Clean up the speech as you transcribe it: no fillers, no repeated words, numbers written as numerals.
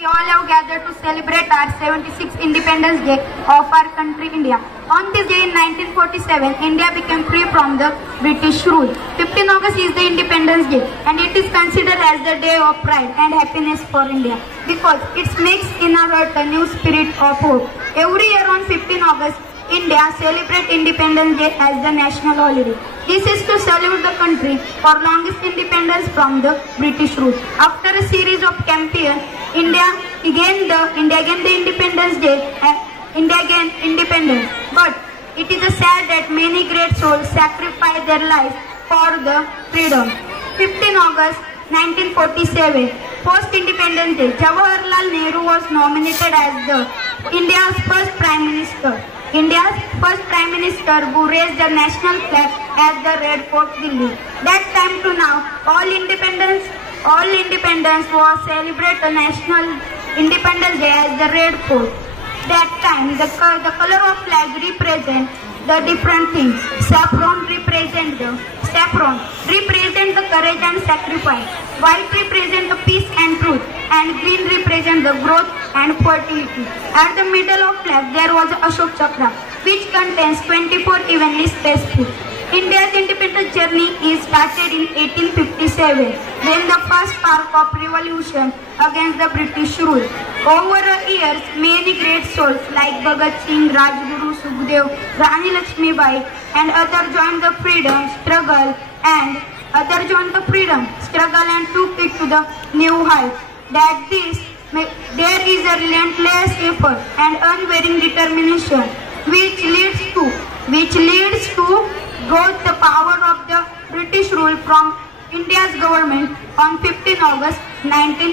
We all have gathered to celebrate our 76th Independence Day of our country India. On this day in 1947, India became free from the British rule. 15 August is the Independence Day and it is considered as the day of pride and happiness for India because it makes in our heart a new spirit of hope. Every year on 15 August, India celebrates Independence Day as the national holiday. This is to salute the country for longest independence from the British rule. After a series of campaigns, India gained the Independence Day and India gained independence. But it is sad that many great souls sacrificed their lives for the freedom. 15 August 1947, post-Independence Day, Jawaharlal Nehru was nominated as India's first Prime Minister. India's first Prime Minister who raised the national flag at the Red Fort, Delhi. That time to now, all independence was celebrate the national Independence Day as the Red Fort. That time, the color of flag represent the different things. Saffron represent the courage and sacrifice. White represent the peace and truth, and green represent the growth and fertility. At the middle of flag there was Ashok Chakra, which contains 24 evenly spaced fruits. India's independence journey is started in 1857, when the first spark of revolution against the British rule. Over the years, many great souls like Bhagat Singh, Rajguru, Sukhdev, Rani Lakshmibai, and others joined the freedom struggle and took it to the new height. There is a relentless effort and unwavering determination which leads to got the power of the British rule from India's government on 15 August 19